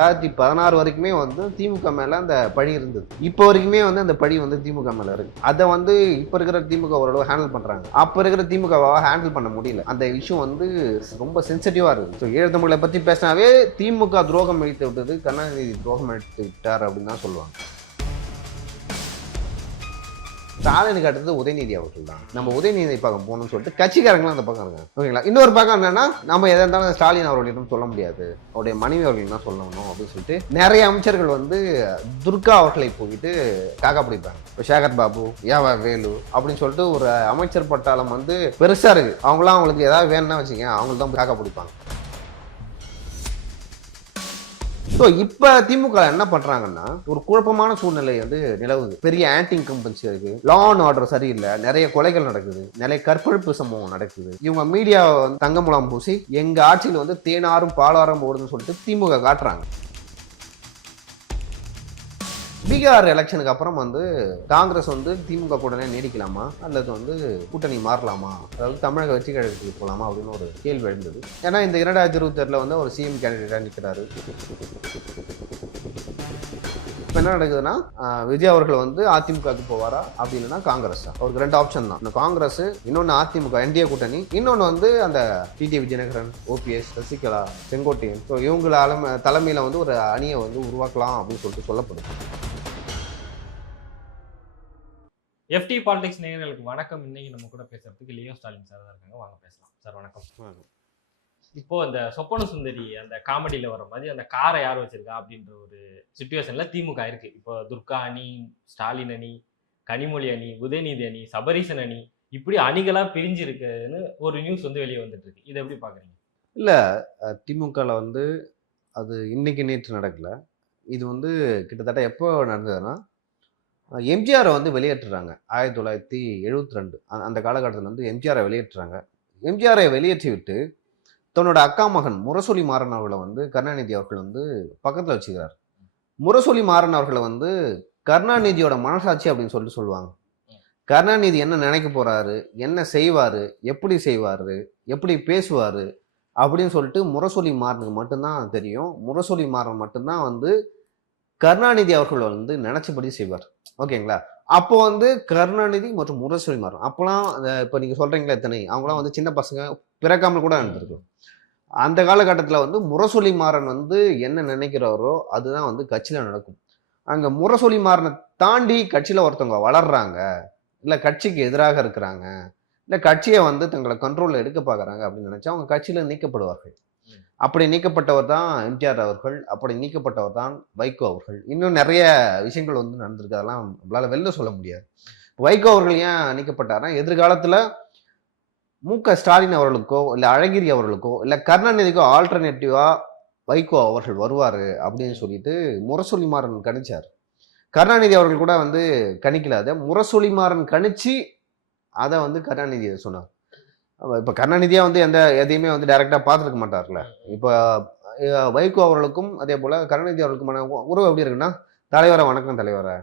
2016 வரைக்குமே வந்து திமுக மேல அந்த பழி இருந்தது. இப்போ வரைக்குமே வந்து அந்த பழி வந்து திமுக மேல இருக்கு. அதை வந்து இப்ப இருக்கிற திமுக ஓரளவு ஹேண்டில் பண்றாங்க. அப்ப இருக்கிற திமுகவை ஹேண்டில் பண்ண முடியல. அந்த இஷ்யூ வந்து ரொம்ப சென்சிட்டிவா இருக்கு. ஸோ ஈழத்தமிழை பத்தி பேசினாவே திமுக துரோகம் இழைத்து விட்டது, கருணாநிதி துரோகம் இழைத்து விட்டார் அப்படின்னு தான் சொல்லுவாங்க. ஸ்டாலினுக்கு அடுத்தது உதயநிதி அவர்கள் தான். நம்ம உதயநிதி பக்கம் போகணும்னு சொல்லிட்டு கட்சிக்காரங்களும் அந்த பக்கம் இருக்காங்க. ஓகேங்களா? இன்னொரு பக்கம் என்னன்னா, நம்ம எதை இருந்தாலும் ஸ்டாலின் அவர்களிடம் சொல்ல முடியாது, அவருடைய மனைவி அவர்கள் தான் சொல்லணும் அப்படின்னு சொல்லிட்டு நிறைய அமைச்சர்கள் வந்து துர்கா அவர்களை போயிட்டு காக்கா பிடிப்பாங்க. இப்போ சேகர் பாபு, ஏவா வேலு அப்படின்னு சொல்லிட்டு ஒரு அமைச்சர் பட்டாளம் வந்து பெருசா இருக்கு. அவங்களாம் அவங்களுக்கு ஏதாவது வேணும்னா வச்சுங்க, அவங்களுக்கு தான் காக்கா பிடிப்பாங்க. ஸோ இப்போ திமுக என்ன பண்றாங்கன்னா, ஒரு குழப்பமான சூழ்நிலை வந்து நிலவுது. பெரிய ஆன்டி இன்கம்பன்சி இருக்கு, லா அண்ட் ஆர்டர் சரியில்லை, நிறைய கொலைகள் நடக்குது, நிறைய கற்பழிப்பு சம்பவம் நடக்குது. இவங்க மீடியா வந்து தங்கமுலாம் பூசி எங்க ஆட்சியில் வந்து தேனாரும் பாலாரும் ஓடுதுன்னு சொல்லிட்டு திமுக காட்டுறாங்க. பீகார் எலெக்ஷனுக்கு அப்புறம் வந்து காங்கிரஸ் வந்து திமுக கூட்டணி நீடிக்கலாமா அல்லது வந்து கூட்டணி மாறலாமா, அதாவது தமிழக வெற்றி கழகத்துக்கு போகலாமா அப்படின்னு ஒரு கேள்வி எழுந்தது. ஏன்னா இந்த 2026 வந்து ஒரு சிஎம் கேண்டிடேட்டா நிற்கிறாரு. இப்போ என்ன நடக்குதுன்னா, விஜய் அவர்கள் வந்து அதிமுகவுக்கு போவாரா அப்படி இல்லைன்னா காங்கிரஸ். அவருக்கு 2 ஆப்ஷன் தான். இந்த காங்கிரஸ், இன்னொன்று அதிமுக என்டிஏ கூட்டணி, இன்னொன்று வந்து அந்த டிடி விஜயநகரன், ஓபிஎஸ், சசிகலா, செங்கோட்டையன், ஸோ இவங்களால தலைமையில வந்து ஒரு அணியை வந்து உருவாக்கலாம் அப்படின்னு சொல்லிட்டு சொல்லப்படுது. எஃப்டி பாலிடிக்ஸ் நேயர்களுக்கு வணக்கம். இன்னைக்கு நம்ம கூட பேசுறதுக்கு லியோ ஸ்டாலின் சார் தான் இருக்காங்க. வாங்க பேசலாம் சார். வணக்கம். இப்போ இந்த சொப்பன சுந்தரி அந்த காமெடியில வர மாதிரி அந்த காரை யார் வச்சிருக்கா அப்படின்ற ஒரு சிச்சுவேஷன்ல திமுக இருக்கு. இப்போ துர்கா அணி, ஸ்டாலின் அணி, கனிமொழி அணி, உதயநிதி அணி, சபரீசன் அணி, இப்படி அணிகளா பிரிஞ்சு இருக்குன்னு ஒரு நியூஸ் வந்து வெளியே வந்துட்டு இருக்கு. இதை எப்படி பாக்குறீங்க? இல்ல, திமுகல வந்து அது இன்னைக்கு நேற்று நடக்கல. இது வந்து கிட்டத்தட்ட எப்போ நடந்ததுன்னா, எம்ஜிஆரை வந்து வெளியேற்றுறாங்க 1972. அந்த காலகட்டத்தில் வந்து எம்ஜிஆரை வெளியேற்றுறாங்க. எம்ஜிஆரை வெளியேற்றி விட்டு தன்னோட அக்கா மகன் முரசொலி மாறன் அவர்களை வந்து கருணாநிதி அவர்கள் வந்து பக்கத்தில் வச்சுக்கிறார். முரசொலி மாறன் அவர்களை வந்து கருணாநிதியோட மனசாட்சி அப்படின்னு சொல்லிட்டு சொல்லுவாங்க. கருணாநிதி என்ன நினைக்க போறாரு, என்ன செய்வாரு, எப்படி செய்வாரு, எப்படி பேசுவாரு அப்படின்னு சொல்லிட்டு முரசொலி மாறனுக்கு மட்டும்தான் தெரியும். முரசொலி மாறன் மட்டும்தான் வந்து கருணாநிதி அவர்கள் வந்து நினைச்சபடி செய்வார். ஓகேங்களா? அப்போ வந்து கருணாநிதி மற்றும் முரசொலி மாறன் அப்போலாம் இப்போ நீங்க சொல்றீங்களா எத்தனை, அவங்களாம் வந்து சின்ன பசங்க, பிறக்காமல் கூட இருந்திருக்கு. அந்த காலகட்டத்தில் வந்து முரசொலி மாறன் வந்து என்ன நினைக்கிறாரோ அதுதான் வந்து கட்சியில நடக்கும். அங்க முரசொலி மாறனை தாண்டி கட்சியில ஒருத்தவங்க வளர்றாங்க, இல்ல கட்சிக்கு எதிராக இருக்கிறாங்க, இல்ல கட்சியை வந்து தங்களை கண்ட்ரோல்ல எடுக்க பாக்குறாங்க அப்படின்னு நினைச்சா அவங்க கட்சியில நீக்கப்படுவார்கள். அப்படி நீக்கப்பட்டவர் தான் எம்ஜிஆர் அவர்கள், அப்படி நீக்கப்பட்டவர் தான் வைகோ அவர்கள். இன்னும் நிறைய விஷயங்கள் வந்து நடந்திருக்கு, அதெல்லாம் நம்மளால வெளில சொல்ல முடியாது. வைகோ அவர்கள் ஏன் நீக்கப்பட்டார்னா, எதிர்காலத்துல மு.க. ஸ்டாலின் அவர்களுக்கோ இல்ல அழகிரி அவர்களுக்கோ இல்ல கருணாநிதிக்கோ ஆல்டர்னேட்டிவா வைகோ அவர்கள் வருவாரு அப்படின்னு சொல்லிட்டு முரசொலி மாறன் கணிச்சார். கருணாநிதி அவர்கள் கூட வந்து கணிக்கல, அதை முரசொலி மாறன் கணிச்சு அதை வந்து கருணாநிதி சொன்னார். இப்போ கருணாநிதியா வந்து எதையுமே வந்து டைரக்டா பார்த்துருக்க மாட்டார்ல. இப்போ வைகோ அவர்களுக்கும் அதே போல கருணாநிதி அவர்களுக்குமான உறவு எப்படி இருக்குன்னா, தலைவரை வணக்கம் தலைவரை,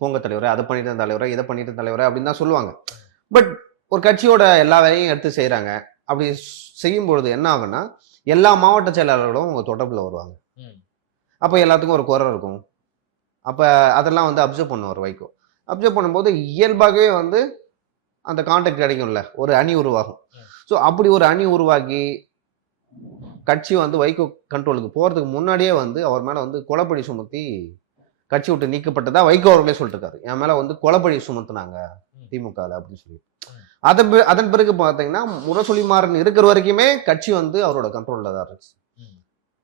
போங்க தலைவரை, அதை பண்ணிட்டு தலைவரை, இதை பண்ணிட்டு தலைவரை அப்படின்னு தான் சொல்லுவாங்க. பட் ஒரு கட்சியோட எல்லா வேலையும் எடுத்து செய்யறாங்க. அப்படி செய்யும் பொழுது என்ன ஆகுன்னா, எல்லா மாவட்ட செயலாளர்களும் அவங்க தொடர்புல வருவாங்க. அப்ப எல்லாத்துக்கும் ஒரு குறை இருக்கும். அப்ப அதெல்லாம் வந்து அப்சர்வ் பண்ணுவார் வைகோ. அப்சர்வ் பண்ணும்போது இயல்பாகவே வந்து அந்த கான்டாக்ட் கிடைக்கும்ல, ஒரு அணி உருவாகும். ஸோ அப்படி ஒரு அணி உருவாக்கி கட்சி வந்து வைகோ கண்ட்ரோலுக்கு போறதுக்கு முன்னாடியே வந்து அவர் மேல வந்து கொலைப்பழி சுமத்தி கட்சி விட்டு நீக்கப்பட்டதா வைகோ அவர்களே சொல்லிட்டு இருக்காரு. என் மேல வந்து கொலைப்பழி சுமத்துனாங்க திமுக அப்படின்னு சொல்லி. அதன் பிறகு பார்த்தீங்கன்னா, முரசொலி மாறன் இருக்கிற வரைக்குமே கட்சி வந்து அவரோட கண்ட்ரோல்ல தான் இருந்துச்சு.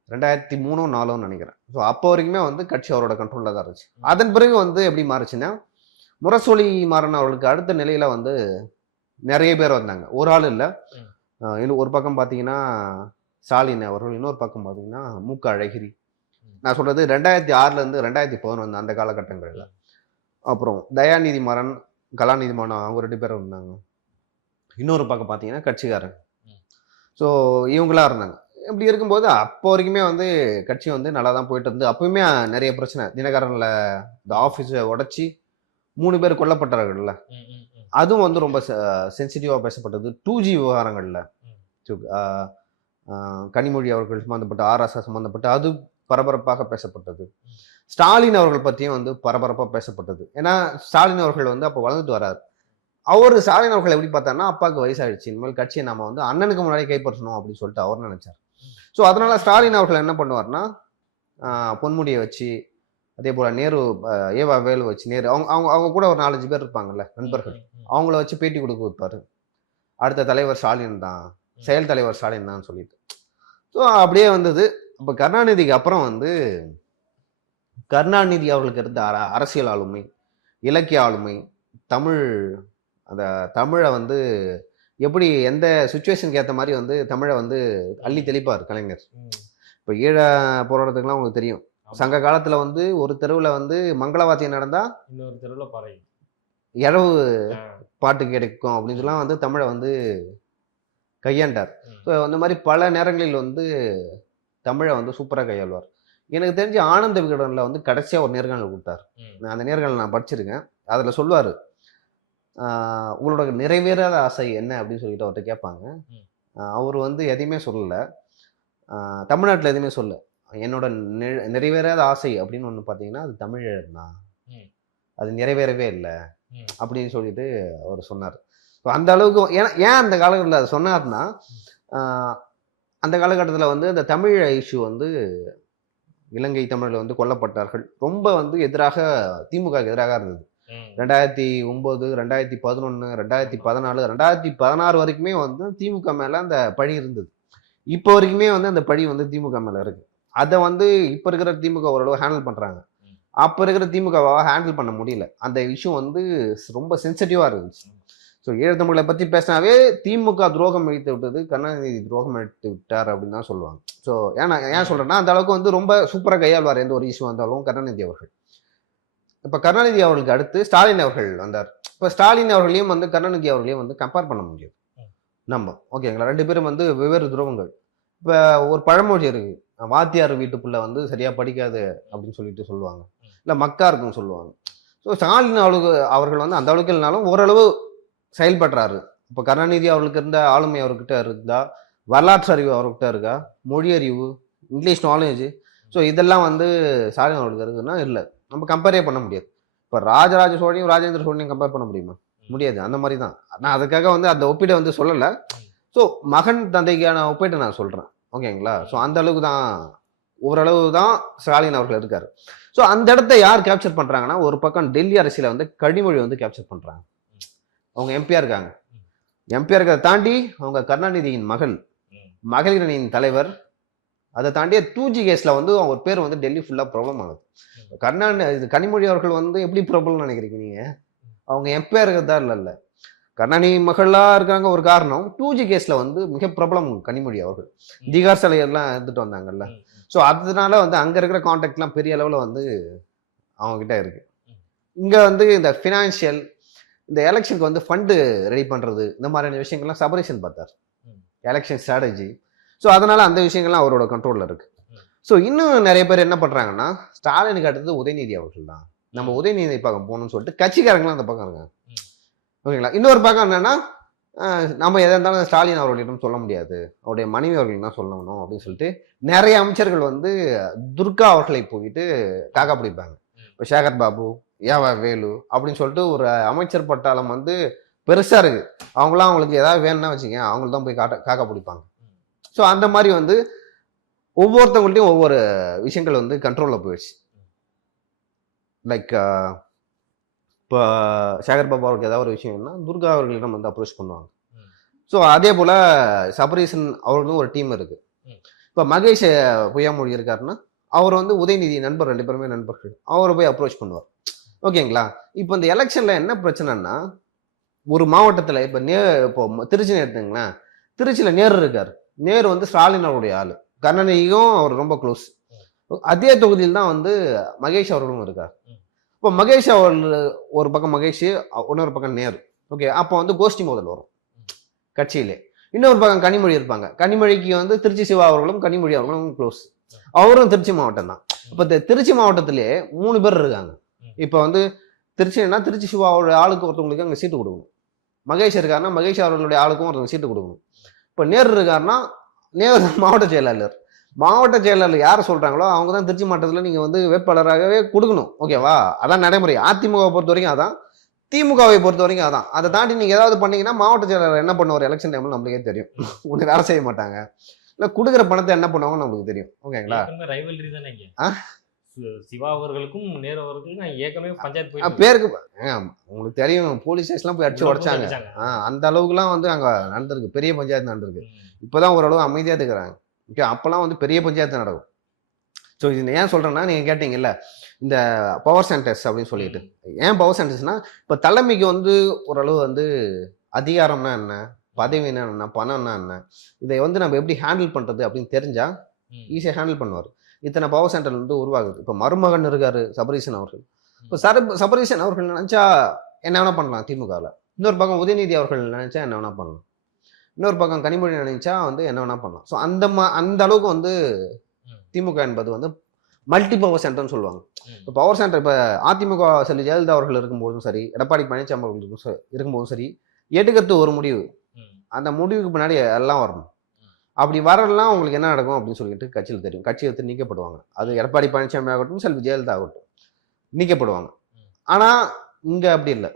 2003-04 நினைக்கிறேன். ஸோ அப்போ வரைக்குமே வந்து கட்சி அவரோட கண்ட்ரோல்ல தான் இருந்துச்சு. அதன் பிறகு வந்து எப்படி மாறுச்சுன்னா, முரசொலி மாறன் அவர்களுக்கு அடுத்த நிலையில வந்து நிறைய பேர் வந்தாங்க. ஒரு ஆள் இல்லை, ஒரு பக்கம் பார்த்தீங்கன்னா ஸ்டாலின் அவர்கள், இன்னொரு பக்கம் பார்த்தீங்கன்னா மு.க. அழகிரி. நான் சொல்றது 2006 இருந்து 2011 அந்த காலகட்டங்கள்ல. அப்புறம் தயாநிதி மாறன், கலாநிதி மாறன், அவங்க 2 பேரும் இருந்தாங்க. இன்னொரு பக்கம் பார்த்தீங்கன்னா கட்சிக்காரன். ஸோ இவங்களா இருந்தாங்க. இப்படி இருக்கும்போது அப்போ வரைக்குமே வந்து கட்சி வந்து நல்லா தான் போயிட்டு இருந்து, அப்பவுமே நிறைய பிரச்சனை. தினகரன்ல இந்த ஆஃபீஸை உடைச்சி 3 பேர் கொல்லப்பட்டார்கள்ல, அதுவும் வந்து ரொம்ப சென்சிட்டிவா பேசப்பட்டது. 2G விவகாரங்கள்ல கனிமொழி அவர்கள் சம்பந்தப்பட்ட, ஆராசா சம்பந்தப்பட்ட, அது பரபரப்பாக பேசப்பட்டது. ஸ்டாலின் அவர்கள் பற்றியும் வந்து பரபரப்பாக பேசப்பட்டது. ஏன்னா ஸ்டாலின் அவர்கள் வந்து அப்போ வளர்ந்துட்டு வராரு. ஸ்டாலின் அவர்கள் எப்படி பார்த்தாருன்னா, அப்பாவுக்கு வயசாயிடுச்சு, இனிமேல் கட்சியை நாம வந்து அண்ணனுக்கு முன்னாடி கைப்பற்றணும் அப்படின்னு சொல்லிட்டு அவர் நினைச்சார். ஸோ அதனால ஸ்டாலின் அவர்கள் என்ன பண்ணுவார்னா, பொன்முடியை வச்சு, அதே போல நேரு, ஏவா வேலு வச்சு, நேரு அவங்க அவங்க அவங்க கூட ஒரு 4-5 பேர் இருப்பாங்கல்ல நண்பர்கள், அவங்கள வச்சு பேட்டி கொடுக்க வைப்பாரு. அடுத்த தலைவர் ஸ்டாலின் தான், செயல் தலைவர் ஸ்டாலின் தான் சொல்லிட்டு. ஸோ அப்படியே வந்தது. இப்போ கருணாநிதிக்கு அப்புறம் வந்து கருணாநிதி அவர்களுக்கு இருந்த அரசியல் ஆளுமை, இலக்கிய ஆளுமை, தமிழ், அந்த தமிழை வந்து எப்படி எந்த சுச்சுவேஷனுக்கு ஏற்ற மாதிரி வந்து தமிழை வந்து அள்ளி தெளிப்பார் கலைஞர். இப்போ ஈழ போராட்டத்துக்குலாம் உங்களுக்கு தெரியும், சங்க காலத்துல வந்து ஒரு தெருவுல வந்து மங்களவாத்தியம் நடந்தா இன்னொரு தெருவுல பறை, இரவு பாட்டு கிடைக்கும் அப்படின்னு சொல்லலாம் வந்து தமிழை வந்து கையாண்டார். ஸோ அந்த மாதிரி பல நேரங்களில் வந்து தமிழை வந்து சூப்பராக கையாள்வார். எனக்கு தெரிஞ்சு ஆனந்த விகடனில் வந்து கடைசியாக ஒரு நேர்காணல் கொடுத்தார். நான் அந்த நேர்காணல் நான் படிச்சிருக்கேன். அதில் சொல்லுவார், உங்களோட நிறைவேறாத ஆசை என்ன அப்படின்னு சொல்லிட்டு அவர்கிட்ட கேட்பாங்க. அவர் வந்து எதையுமே சொல்லலை, தமிழ்நாட்டில் எதுவுமே சொல்ல. என்னோட நிறைவேறாத ஆசை அப்படின்னு ஒன்று பார்த்தீங்கன்னா அது தமிழ் தான், அது நிறைவேறவே இல்லை அப்படின்னு சொல்லிட்டு அவர் சொன்னார். ஸோ அந்த அளவுக்கு ஏன் அந்த காலகட்டத்தில் அதை சொன்னார்னா, அந்த காலகட்டத்தில் வந்து அந்த தமிழ் இஷ்யூ வந்து இலங்கை தமிழில் வந்து கொல்லப்பட்டார்கள், ரொம்ப வந்து எதிராக, திமுக எதிராக இருந்தது. 2009, 2011, 2014, 2016 வரைக்குமே வந்து திமுக மேல அந்த பழி இருந்தது. இப்போ வரைக்குமே வந்து அந்த பழி வந்து திமுக மேல இருக்கு. அதை வந்து இப்ப இருக்கிற திமுக ஓரளவு ஹேண்டில் பண்றாங்க. அப்ப இருக்கிற திமுகவை ஹேண்டில் பண்ண முடியல. அந்த இஷ்யூ வந்து ரொம்ப சென்சிட்டிவா இருந்துச்சு. ஸோ ஈழத்தமிழை பத்தி பேசினாவே திமுக துரோகம் இழுத்து விட்டது, கருணாநிதி துரோகம் இழுத்து விட்டார் அப்படின்னு தான் சொல்லுவாங்க. ஸோ ஏன் சொல்றேன்னா, அந்த அளவுக்கு வந்து ரொம்ப சூப்பராக கையாள்வார் எந்த ஒரு இஷ்யூ வந்தாலும் கருணாநிதி அவர்கள். இப்ப கருணாநிதி அவர்களுக்கு அடுத்து ஸ்டாலின் அவர்கள் வந்தார். இப்ப ஸ்டாலின் அவர்களையும் வந்து கருணாநிதி அவர்களையும் வந்து கம்பேர் பண்ண முடியாது நம்ம, ஓகேங்களா? 2 பேரும் வந்து வெவ்வேறு துருவங்கள். இப்ப ஒரு பழமொழி இருக்கு, வாத்தியார் வீட்டுக்குள்ள வந்து சரியா படிக்காது அப்படின்னு சொல்லிட்டு சொல்லுவாங்க, இல்ல மக்கா இருக்குன்னு சொல்லுவாங்க. ஸோ ஸ்டாலின் அவர்கள் வந்து அந்த அளவுக்கு இல்லைனாலும் ஓரளவு செயல்படுறாரு. இப்ப கருணாநிதி அவர்களுக்கு இருந்த ஆளுமை அவர்கிட்ட இருந்தா, வரலாற்று அறிவு அவர்கிட்ட இருக்கா, மொழி அறிவு, இங்கிலீஷ் நாலேஜ், ஸோ இதெல்லாம் வந்து ஸ்டாலின் அவர்களுக்கு இருக்குன்னா இல்லை, நம்ம கம்பேரே பண்ண முடியாது. இப்போ ராஜராஜ சோழனையும் ராஜேந்திர சோழனையும் கம்பேர் பண்ண முடியுமா? முடியாது. அந்த மாதிரி தான். நான் அதுக்காக வந்து அந்த ஒப்பீடை வந்து சொல்லலை. ஸோ மகன் தந்தைக்கான ஒப்பீட்டை நான் சொல்கிறேன், ஓகேங்களா? ஸோ அந்த அளவுக்கு தான், ஓரளவு தான் ஸ்டாலின் அவர்கள் இருக்காரு. ஸோ அந்த இடத்த யார் கேப்சர் பண்ணுறாங்கன்னா, ஒரு பக்கம் டெல்லி அரசியலை வந்து கனிமொழி வந்து கேப்சர் பண்ணுறாங்க. அவங்க எம்பியா இருக்காங்க. எம்பியா இருக்கிறத தாண்டி அவங்க கருணாநிதியின் மகளிர் அணியின் தலைவர். அதை தாண்டிய 2G கேஸ்ல வந்து அவர் பேர் வந்து டெல்லி ஃபுல்லா ப்ராப்ளம் ஆகுது. கனிமொழி அவர்கள் வந்து எப்படி ப்ராப்ளம் நினைக்கிறீங்க நீங்க? அவங்க எம்பியா இருக்கிறதா இல்ல, கருணாநிதி மகளா இருக்காங்க ஒரு காரணம். 2G கேஸ்ல வந்து மிக பிரபலம் கனிமொழி அவர்கள். திகார் சிலையெல்லாம் எடுத்துட்டு வந்தாங்கல்ல. ஸோ அதனால வந்து அங்க இருக்கிற கான்டாக்ட்லாம் பெரிய அளவுல வந்து அவங்க கிட்ட இருக்கு. இங்க வந்து இந்த பினான்சியல், இந்த எலெக்ஷனுக்கு வந்து ஃபண்டு ரெடி பண்றது, இந்த மாதிரியான விஷயங்கள்லாம் சபரேஷன் பார்த்தார், எலெக்ஷன் ஸ்ட்ராட்டஜி. ஸோ அதனால அந்த விஷயங்கள்லாம் அவரோட கண்ட்ரோல்ல இருக்கு. ஸோ இன்னும் நிறைய பேர் என்ன பண்றாங்கன்னா, ஸ்டாலினுக்கு அடுத்தது உதயநிதி அவர்கள் தான், நம்ம உதயநிதி பக்கம் போகணும்னு சொல்லிட்டு கட்சிக்காரங்களாம் அந்த பக்கம் இருக்காங்க, ஓகேங்களா? இன்னொரு பக்கம் என்னன்னா, நம்ம எதா இருந்தாலும் ஸ்டாலின் அவர்களிடம் சொல்ல முடியாது, அவருடைய மனைவி அவர்கள் தான் சொல்லணும் அப்படின்னு சொல்லிட்டு நிறைய அமைச்சர்கள் வந்து துர்கா அவர்களை போயிட்டு காக்கா பிடிப்பாங்க. இப்போ சேகர் பாபு, ஏவா வேலு அப்படின்னு சொல்லிட்டு ஒரு அமைச்சர் பட்டாளம் வந்து பெருசா இருக்கு. அவங்களாம் அவங்களுக்கு ஏதாவது வேணும்னா வச்சுக்க, அவங்களுக்கு தான் போய் காக்கா பிடிப்பாங்க. ஸோ அந்த மாதிரி வந்து ஒவ்வொருத்தவங்கள்ட்டையும் ஒவ்வொரு விஷயங்கள் வந்து கண்ட்ரோல்ல போயிடுச்சு. லைக் இப்போ சேகர் பாபு அவருக்கு ஏதாவது ஒரு விஷயம்னா துர்கா அவர்களிடம் வந்து அப்ரோச் பண்ணுவாங்க. ஸோ அதே போல சபரீசன் அவர்களும் ஒரு டீம் இருக்கு. இப்போ மகேஷ் பொய்யாமொழி இருக்காருன்னா, அவர் வந்து உதயநிதி நண்பர், 2 பேருமே நண்பர்கள், அவரை போய் அப்ரோச் பண்ணுவார், ஓகேங்களா? இப்போ இந்த எலெக்ஷன்ல என்ன பிரச்சனைன்னா, ஒரு மாவட்டத்தில் இப்போ திருச்சின்னு எடுத்துங்களேன், திருச்சியில நேரு இருக்காரு. நேரு வந்து ஸ்டாலின் அவருடைய ஆளு, கருணாநிதியும் அவர் ரொம்ப க்ளோஸ். அதே தொகுதியில் தான் வந்து மகேஷ் அவர்களும் இருக்கார். இப்போ மகேஷ் அவர்கள் ஒரு பக்கம், மகேஷ் இன்னொரு பக்கம் நேரு, ஓகே. அப்போ வந்து கோஷ்டி மோதல் வரும் கட்சியிலே. இன்னொரு பக்கம் கனிமொழி இருப்பாங்க. கனிமொழிக்கு வந்து திருச்சி சிவா அவர்களும் கனிமொழி அவர்களும் க்ளோஸ், அவரும் திருச்சி மாவட்டம் தான். இப்போ திருச்சி மாவட்டத்திலே 3 பேர் இருக்காங்க. இப்போ வந்து திருச்சின்னா திருச்சி சிவாவோட ஆளுக்கு ஒருத்தவங்களுக்கு அங்கே சீட்டு கொடுக்கணும். மகேஷ் இருக்காருன்னா மகேஷ் அவர்களுடைய ஆளுக்கும் ஒருத்தவங்க சீட்டு கொடுக்கணும். இப்போ நேரு இருக்காருன்னா நேரு மாவட்ட செயலாளர், மாவட்ட செயலாளர் யார் சொல்றாங்களோ அவங்க தான் திருச்சி மாவட்டத்தில் நீங்க வந்து வேட்பாளராகவே கொடுக்கணும். ஓகேவா? அதான் நடைமுறை. அதிமுகவை பொறுத்த வரைக்கும் அதான், திமுகவை பொறுத்த வரைக்கும் அதான். அதை தாண்டி நீங்க ஏதாவது பண்ணீங்கன்னா மாவட்ட செயலாளர் என்ன பண்ணுவார் எலெக்ஷன் டைம்ல நம்மளுக்கே தெரியும். ஒண்ணு வேலை செய்ய மாட்டாங்க, இல்ல கொடுக்குற பணத்தை என்ன பண்ணுவாங்க நம்மளுக்கு தெரியும். ஓகேங்களா? ரைவல்ரி தானே சிவா அவர்களுக்கும் நேரு அவர்களுக்கும் ஏற்கனவே பஞ்சாயத்து பேருக்கு உங்களுக்கு தெரியும், போலீஸ் ஸ்டேஷன்லாம் போய் அடிச்சு உடைச்சாங்க. அந்த அளவுக்குலாம் வந்து அங்க நடந்திருக்கு, பெரிய பஞ்சாயத்து நடந்திருக்கு. இப்பதான் ஓரளவு அமைதியா இருக்கிறாங்க. ஓகே, அப்பெல்லாம் வந்து பெரிய பஞ்சாயத்து நடக்கும். ஸோ இது ஏன் சொல்றேன்னா, நீங்க கேட்டீங்கல்ல இந்த பவர் சென்டர்ஸ் அப்படின்னு சொல்லிட்டு, ஏன் பவர் சென்டர்ஸ்னா இப்ப தலைமைக்கு வந்து ஓரளவு வந்து அதிகாரம்னா என்ன, பதவினா என்ன, பணம்னா என்ன, இதை வந்து நம்ம எப்படி ஹேண்டில் பண்றது அப்படின்னு தெரிஞ்சா ஈஸியா ஹேண்டில் பண்ணுவார். இத்தனை பவர் சென்டர் வந்து உருவாகுது. இப்ப மருமகன் இருக்காரு சபரீசன் அவர்கள். இப்ப சபரீசன் அவர்கள் நினைச்சா என்ன வேணா பண்ணலாம் திமுகவில். இன்னொரு பக்கம் உதயநிதி அவர்கள் நினைச்சா என்ன வேணா பண்ணலாம். இன்னொரு பக்கம் கனிமொழி நினைச்சா வந்து என்ன வேணா பண்ணலாம். ஸோ அந்த அளவுக்கு வந்து திமுக என்பது வந்து மல்டி பவர் சென்டர்னு சொல்லுவாங்க. இப்போ பவர் சென்டர் இப்போ அதிமுக செல்வி ஜெயலலிதா அவர்கள் இருக்கும்போதும் சரி, எடப்பாடி பழனிசாமி அவர்கள் இருக்கும்போதும் சரி, எடுக்கிறது ஒரு முடிவு, அந்த முடிவுக்கு பின்னாடி எல்லாம் வரணும். அப்படி வரலாம் உங்களுக்கு என்ன நடக்கும் அப்படின்னு சொல்லிட்டு கட்சியில் தெரியும். கட்சியை எடுத்து நீக்கப்படுவாங்க. அது எடப்பாடி பழனிசாமி ஆகட்டும், செல்வி ஜெயலலிதா ஆகட்டும், நீக்கப்படுவாங்க. ஆனா இங்க அப்படி இல்லை.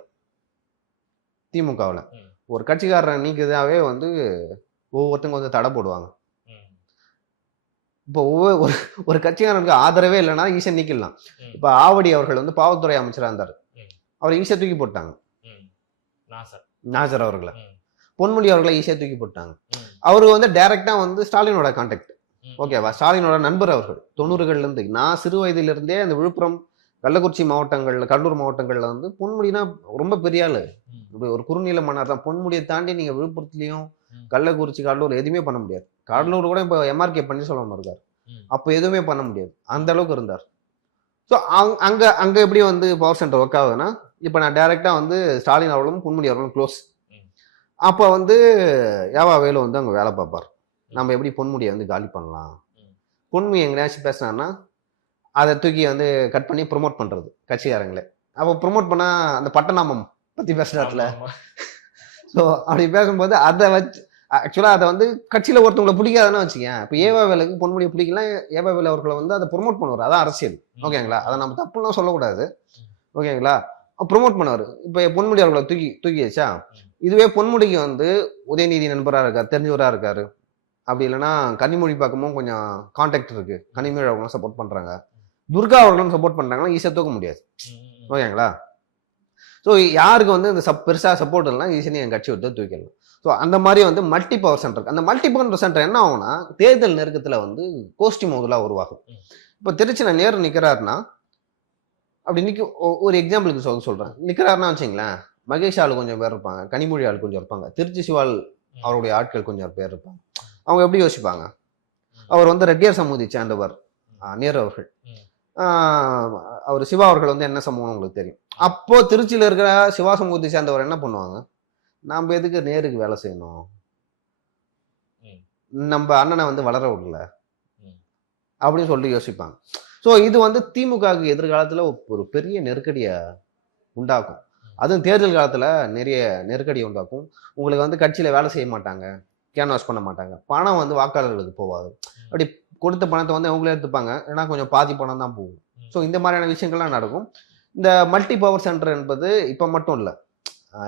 திமுகவில் ஒரு கட்சிக்காரரை நீக்குதாவே வந்து ஒவ்வொருத்தங்க வந்து தடை போடுவாங்க. இப்போ ஒரு கட்சிக்காரனுக்கு ஆதரவே இல்லைன்னா ஈஸியா நீக்கலாம். இப்ப ஆவடி அவர்கள் வந்து பாவத்துறை அமைச்சராக இருந்தார், அவரை ஈஸியா தூக்கி போட்டாங்க. நாசர் அவர்களை, பொன்முடி அவர்களை ஈஸியா தூக்கி போட்டாங்க. அவரு வந்து டைரக்டா வந்து ஸ்டாலினோட கான்டாக்ட். ஓகேவா? ஸ்டாலினோட நண்பர் அவர்கள் 90கள்ல இருந்து. நான் சிறு வயதில இருந்தே அந்த விழுப்புரம், கள்ளக்குறிச்சி மாவட்டங்கள்ல, கடலூர் மாவட்டங்கள்ல வந்து பொன்முடினா ரொம்ப பெரிய ஆளு, ஒரு குறுநில மன்னர் தான். பொன்முடியை தாண்டி நீங்க விழுப்புரத்துலயும் கள்ளக்குறிச்சி, கடலூர் எதுவுமே பண்ண முடியாது. கடலூர் கூட இப்போ எம்ஆர்கே பன்னீர்செல்வம் இருக்காரு, அப்போ எதுவுமே பண்ண முடியாது, அந்த அளவுக்கு இருந்தார். ஸோ அங்க எப்படி வந்து பவர் சென்டர் ஒர்க் ஆகுதுன்னா, இப்போ நான் டைரக்டா வந்து ஸ்டாலின் அவர்களும் பொன்முடி அவர்களும் க்ளோஸ். அப்போ வந்து யாவா வேலு வந்து அங்கே வேலை பார்ப்பார். நம்ம எப்படி பொன்முடியை வந்து காலி பண்ணலாம், பொன்முடி எங்கேயாச்சும் பேசினார்னா அதை தூக்கி வந்து கட் பண்ணி ப்ரொமோட் பண்றது கட்சிக்காரங்களே. அப்போ ப்ரொமோட் பண்ணா அந்த பட்டநாமம் பத்தி பேசுறாருல, ஸோ அப்படி பேசும்போது அதை வச்சு ஆக்சுவலா அதை வந்து கட்சியில ஒருத்தவங்களை பிடிக்காதுன்னு வச்சுக்கேன். இப்போ ஏவா வேலைக்கு பொன்முடியை பிடிக்கலாம், ஏவா வேலை அவர்களை வந்து அதை ப்ரொமோட் பண்ணுவார். அதான் அரசியல். ஓகேங்களா? அதை நம்ம தப்புலாம் சொல்லக்கூடாது. ஓகேங்களா? ப்ரொமோட் பண்ணுவார். இப்போ பொன்முடி அவர்களை தூக்கி வச்சா, இதுவே பொன்முடிக்கு வந்து உதயநிதி நண்பராக இருக்காரு, தெரிஞ்சவராக இருக்காரு, அப்படி இல்லைன்னா கனிமொழி பக்கமும் கொஞ்சம் கான்டாக்ட் இருக்கு, கனிமொழி அவர்களும் சப்போர்ட் பண்றாங்க, துர்கா அவர்களும் சப்போர்ட் பண்றாங்கன்னா ஈஸியா தூக்க முடியாது. ஓகேங்களா? ஸோ யாருக்கு வந்து இந்த பெருசா சப்போர்ட் இல்லைன்னா ஈஸியாக என் கட்சி விட்டு தூக்கிடலாம். ஸோ அந்த மாதிரி வந்து மல்டி பவர் சென்டர். அந்த மல்டி பவர் சென்டர் என்ன ஆகும்னா, தேர்தல் நெருக்கத்துல வந்து கோஷ்டி மோதலாக உருவாகும். இப்போ திருச்சியில் நேரு நிற்கிறாருன்னா, அப்படி ஒரு எக்ஸாம்பிளுக்கு சொல்றேன், நிற்கிறாருன்னா வச்சுங்களேன், மகேஷ் ஆள் கொஞ்சம் பேர் இருப்பாங்க, கனிமொழி ஆள் கொஞ்சம் இருப்பாங்க, திருச்சி சிவால் அவருடைய ஆட்கள் கொஞ்சம் பேர் இருப்பாங்க. அவங்க எப்படி யோசிப்பாங்க? அவர் வந்து ரெட்டியார் சமூகத்தை சேர்ந்தவர் நேரு அவர்கள், அவர் சிவா அவர்கள் வந்து என்ன சமூகம் உங்களுக்கு தெரியும். அப்போ திருச்சியில் இருக்கிற சிவா சமூகத்தை சேர்ந்தவர் என்ன பண்ணுவாங்க, நாம எதுக்கு நேருக்கு வேலை செய்யணும், நம்ம அண்ணனை வந்து வளர விடல அப்படின்னு சொல்லி யோசிப்பாங்க. ஸோ இது வந்து திமுகவுக்கு எதிர்காலத்துல ஒரு பெரிய நெருக்கடியை உண்டாக்கும். அதுவும் தேர்தல் காலத்துல நிறைய நெருக்கடியை உண்டாக்கும். உங்களுக்கு வந்து கட்சியில வேலை செய்ய மாட்டாங்க, கேன்வாஸ் பண்ண மாட்டாங்க, பணம் வந்து வாக்காளர்களுக்கு போவாது. அப்படி கொடுத்த பணத்தை வந்து அவங்களே எடுத்துப்பாங்க, ஏன்னா கொஞ்சம் பாதி பணம் தான் போகும். ஸோ இந்த மாதிரியான விஷயங்கள்லாம் நடக்கும். இந்த மல்டி பவர் சென்டர் என்பது இப்போ மட்டும் இல்லை,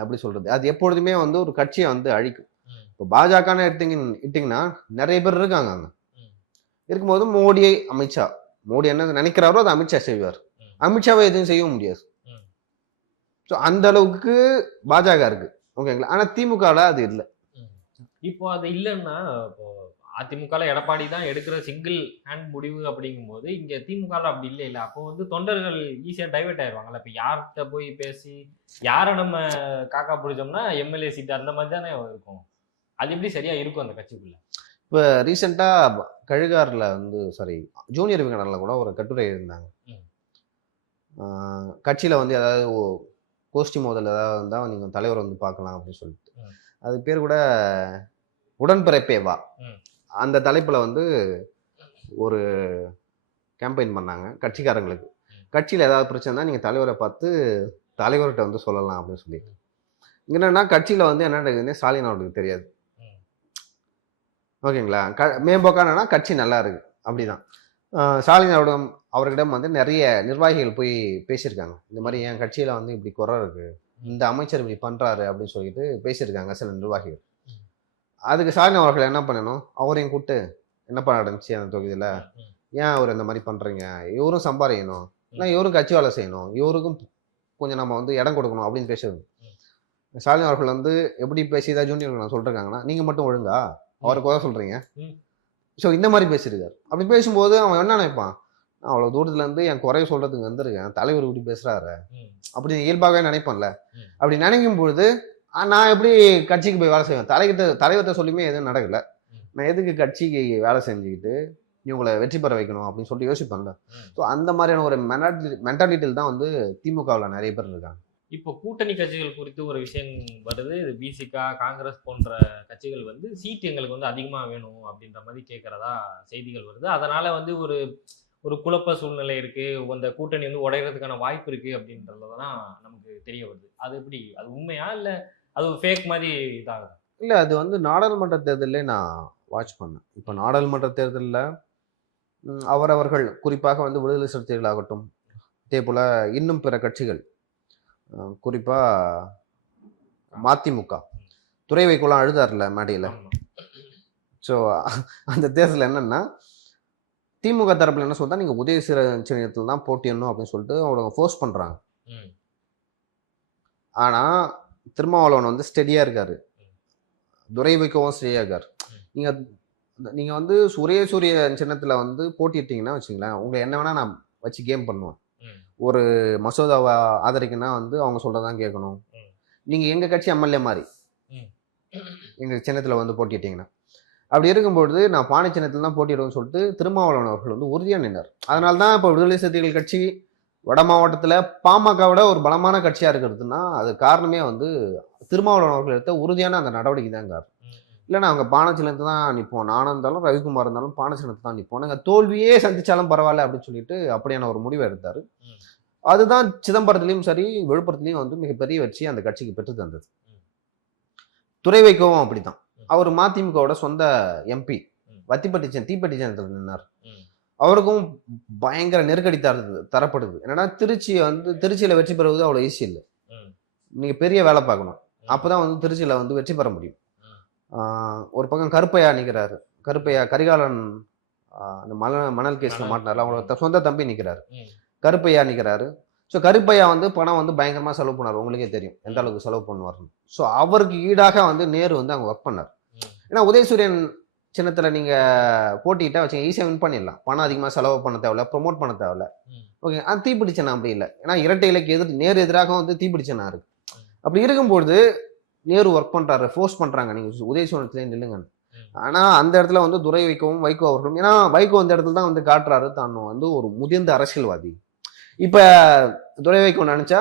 எப்படி சொல்றது, அது எப்பொழுதுமே வந்து ஒரு கட்சியை வந்து அழிக்கும். இப்போ பாஜகன்னு எடுத்தீங்கன்னா நிறைய பேர் இருக்காங்க அங்க. இருக்கும்போது மோடி என்ன நினைக்கிறாரோ அதை அமித்ஷா செய்வார். அமித்ஷாவை எதுவும் செய்ய முடியாது. ஸோ அந்த அளவுக்கு பாஜக இருக்கு. ஓகேங்களா? ஆனா திமுகவில் அது இல்லை. இப்போ அது இல்லைன்னா, இப்போ அதிமுகவில் எடப்பாடி தான் எடுக்கிற சிங்கிள் ஹேண்ட் முடிவு அப்படிங்கும்போது, இங்க திமுகவில் அப்படி இல்லை. அப்போ வந்து தொண்டர்கள் ஈஸியா டைவெர்ட் ஆயிடுவாங்கல்ல. இப்போ யார்கிட்ட போய் பேசி யாரை நம்ம காக்கா பிடிச்சோம்னா எம்எல்ஏ சீட் அந்த மாதிரி தானே இருக்கும். அது எப்படி சரியா இருக்கும் அந்த கட்சிக்குள்ள? இப்போ ரீசெண்டா கழுகாரில் வந்து ஜூனியர் விகடன்ல கூட ஒரு கட்டுரை இருந்தாங்க. கட்சியில வந்து ஏதாவது கோஷ்டி மோதல் ஏதாவது இருந்தால் நீங்க தலைவர் வந்து பார்க்கலாம் அப்படின்னு சொல்லிட்டு, அது பேர் கூட உடன்பிறப்பேவா, அந்த தலைப்புல வந்து ஒரு கேம்பெயின் பண்ணாங்க கட்சிக்காரங்களுக்கு. கட்சியில ஏதாவது பிரச்சனை நீங்க தலைவரை பார்த்து தலைவர்கிட்ட வந்து சொல்லலாம் அப்படின்னு சொல்லிட்டு. என்னன்னா கட்சியில வந்து என்ன நடக்குதுன்னு ஸ்டாலின் அவர்களுக்கு தெரியாது. ஓகேங்களா? மேம்போக்கானா கட்சி நல்லா இருக்கு, அப்படிதான். ஸ்டாலின் அவர்களிடம் வந்து நிறைய நிர்வாகிகள் போய் பேசியிருக்காங்க. இந்த மாதிரி என் கட்சியில் வந்து இப்படி குறை இருக்கு, இந்த அமைச்சர் இப்படி பண்ணுறாரு அப்படின்னு சொல்லிட்டு பேசியிருக்காங்க சில நிர்வாகிகள். அதுக்கு ஸ்டாலின் அவர்கள் என்ன பண்ணணும், அவரையும் கூப்பிட்டு என்னப்பா நடந்துச்சு அந்த தொகுதியில், ஏன் அவர் இந்த மாதிரி பண்ணுறீங்க, இவரும் சம்பாதிக்கணும், இல்லை இவரும் கட்சி வேலை செய்யணும், இவருக்கும் கொஞ்சம் நம்ம வந்து இடம் கொடுக்கணும் அப்படின்னு பேசுறது. ஸ்டாலின் அவர்கள் வந்து எப்படி பேசியதா ஜூனியர் சொல்லிருக்காங்கன்னா, நீங்கள் மட்டும் ஒழுங்கா அவரை குறை சொல்கிறீங்க. ஸோ இந்த மாதிரி பேசியிருக்காரு. அப்படி பேசும்போது அவன் என்ன நினைப்பான், நான் அவ்வளோ தூரத்துலேருந்து என் குறைய சொல்கிறதுக்கு வந்திருக்கேன், தலைவர் இப்படி பேசுகிறாரு அப்படி இயல்பாகவே நினைப்பேன்ல. அப்படி நினைக்கும் பொழுது நான் எப்படி கட்சிக்கு போய் வேலை செய்வேன், தலைவர்கிட்ட சொல்லியுமே எதுவும் நடக்கல, நான் எதுக்கு கட்சிக்கு வேலை செஞ்சுக்கிட்டு இவங்களை வெற்றி பெற வைக்கணும் அப்படின்னு சொல்லிட்டு யோசிப்பேன்ல. ஸோ அந்த மாதிரியான ஒரு மென்டாலிட்டியில் தான் வந்து திமுகவில் நிறைய பேர் இருக்காங்க. இப்போ கூட்டணி கட்சிகள் குறித்து ஒரு விஷயம் வருது. இது பிசிகா, காங்கிரஸ் போன்ற கட்சிகள் வந்து சீட்டு எங்களுக்கு வந்து அதிகமாக வேணும் அப்படின்ற மாதிரி கேட்கறதா செய்திகள் வருது. அதனால வந்து ஒரு ஒரு குழப்ப சூழ்நிலை இருக்கு, அந்த கூட்டணி வந்து உடையறதுக்கான வாய்ப்பு இருக்கு அப்படின்றதுதான் நமக்கு தெரிய வருது. அது எப்படி, அது உண்மையா இல்ல அது ஒரு ஃபேக் மாதிரி இதாகுது? இல்லை, அது வந்து நாடாளுமன்ற தேர்தலே நான் வாட்ச் பண்ணேன். இப்போ நாடாளுமன்ற தேர்தலில் அவரவர்கள் குறிப்பாக வந்து விடுதலை சிறுத்தைகள் ஆகட்டும், இதே போல் இன்னும் பிற கட்சிகள், குறிப்பாக மதிமுக துரை வைக்கோலாம் அழுதார்ல மேடையில். ஸோ அந்த தேர்தலில் என்னென்னா திமுக தரப்பில் என்ன சொல்லிட்டா, நீங்கள் உதயசூரியன் தான் போட்டியணும் அப்படின்னு சொல்லிட்டு அவங்க ஃபோர்ஸ் பண்ணுறாங்க. ஆனால் திருமாவளவன் வந்து ஸ்டெடியாக இருக்காரு, துரை வைக்கவும் ஸ்டெடியாக இருக்கார். நீங்கள் வந்து சூரிய சின்னத்தில் வந்து போட்டிட்டீங்கன்னா வச்சுங்களேன், உங்களை என்ன வேணால் நான் வச்சு கேம் பண்ணுவேன். ஒரு மசோதாவை ஆதரிக்கனா வந்து அவங்க சொல்கிறதான் கேட்கணும். நீங்கள் எங்கள் கட்சி எம்எல்ஏ மாதிரி எங்கள் சின்னத்தில் வந்து போட்டிட்டீங்கன்னா, அப்படி இருக்கும்பொழுது நான் பானை சின்னத்தில் தான் போட்டிடுவேன்னு சொல்லிட்டு திருமாவளவன் அவர்கள் வந்து உறுதியாக நின்றார். அதனால தான் இப்போ விடுதலை சிறுத்தைகள் கட்சி வட மாவட்டத்தில் பாமகவோட ஒரு பலமான கட்சியாக இருக்கிறதுனா அது காரணமே வந்து திருமாவளவன் அவர்கள் எடுத்த உறுதியான அந்த நடவடிக்கை தான் காரணம். இல்லைன்னா அவங்க பானை சின்னத்தை தான் நிற்போம், நானும் இருந்தாலும் ரவிக்குமார் இருந்தாலும் பானை சின்னத்தை தான் நிற்போம், நாங்கள் தோல்வியே சந்திச்சாலும் பரவாயில்ல அப்படின்னு சொல்லிட்டு அப்படியான ஒரு முடிவை எடுத்தார். அதுதான் சிதம்பரத்துலேயும் சரி விழுப்புரத்துலேயும் வந்து மிகப்பெரிய வெற்றி அந்த கட்சிக்கு பெற்று தந்தது. துரை வைக்கவும் அப்படித்தான். அவர் மதிமுகவோட சொந்த எம்பி, தீப்பெட்டி சின்னத்தில் நின்னார். அவருக்கும் பயங்கர நெருக்கடி தரப்படுது. என்னன்னா திருச்சியில வெற்றி பெறுவது அவ்வளோ ஈஸி இல்லை, நீங்க பெரிய வேலை பார்க்கணும், அப்பதான் வந்து திருச்சியில வந்து வெற்றி பெற முடியும். ஒரு பக்கம் கருப்பையா நிற்கிறாரு, கருப்பையா கரிகாலன் அந்த மணல் கேஸ்ல மாட்டினாரு, அவங்களோட சொந்த தம்பி நிற்கிறாரு, கருப்பையா நிற்கிறாரு. ஸோ கருப்பையா வந்து பணம் வந்து பயங்கரமாக செலவு பண்ணார், உங்களுக்கே தெரியும் எந்த அளவுக்கு செலவு பண்ணுவார்னு. ஸோ அவருக்கு ஈடாக வந்து நேரு வந்து அங்கே ஒர்க் பண்ணார். ஏன்னா உதயசூரியன் சின்னத்தில் நீங்கள் போட்டிக்கிட்டா வச்சுங்க, ஈஸியாக வின் பண்ணிடலாம், பணம் அதிகமாக செலவு பண்ண தேவையில்ல, ப்ரொமோட் பண்ண தேவையில்ல. ஓகே, அது தீப்பிடிச்சனா அப்படி இல்லை, ஏன்னா இரட்டை இலக்கு நேரு எதிராக வந்து தீப்பிடிச்சனா இருக்கு. அப்படி இருக்கும்பொழுது நேரு ஒர்க் பண்ணுறாரு, ஃபோர்ஸ் பண்ணுறாங்க நீங்கள் உதயசூரியத்திலே நில்லுங்கன்னு. ஆனால் அந்த இடத்துல வந்து துரை வைகோ அவர்களும், ஏன்னா வைகோ அந்த இடத்துல தான் வந்து காட்டுறாரு தான் வந்து ஒரு முதிர்ந்த அரசியல்வாதி. இப்போ துரை வைகோ நினைச்சா